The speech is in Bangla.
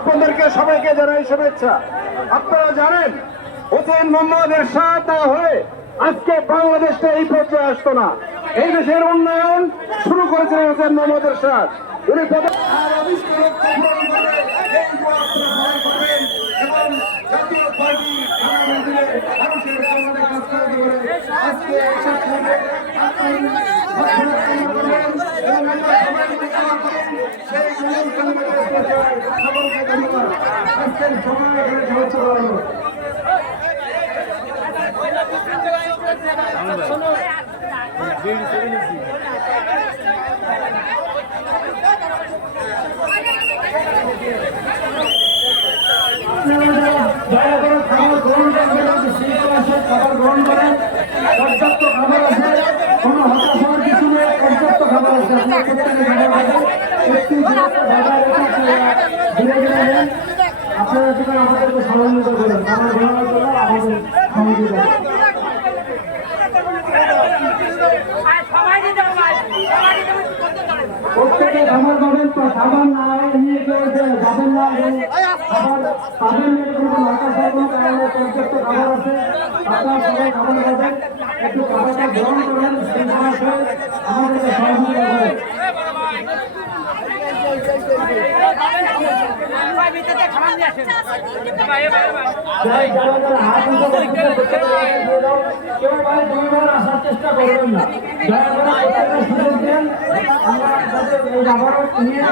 আপনাদেরকে সবাইকে জানাই শুভেচ্ছা। আপনারা জানেন হোসেন মোহাম্মদ এরশাদ না হয়ে আজকে বাংলাদেশটা এই পর্যায়ে আসতো না। এই দেশের উন্নয়ন শুরু করেছিলেন হোসেন মোহাম্মদ এরশাদ। উনি জাতীয় পার্টি দয়া করে খাবার গ্রহণ করবেন, খাবার গ্রহণ করেন। পর্যাপ্ত খাবার আছে, কোনো হতাশ হওয়ার কিছু নেই। পর্যাপ্ত খাবার আছে, আপনার প্রত্যেকে খাবার খাবেন। একটু দূরত্ব বজায় রেখে ধীরে ধীরে নেন। আপনারা সেখানে আমাদেরকে সমন্বিত করেন, খাবার গ্রহণের জন্য আমাদের সহযোগিতা প্রত্যেকে খাবার পাবেন। খাবার না নিয়ে কেউ যাবেন না, খাবার পাবেন না এরকম কোনো হতাশ হবেন। তাহলে পর্যাপ্ত খাবার আছে, আপনারা সবাই খাবার পাবেন। একটু খাবারটা গ্রহণ করেন, সেই সময় আমাদেরকে সহযোগিতা করেন। কেউ ভাই দুইবার আসার চেষ্টা করবেন না, দয়া করে সুযোগ দেন। আমরা এই আবারও নিয়ে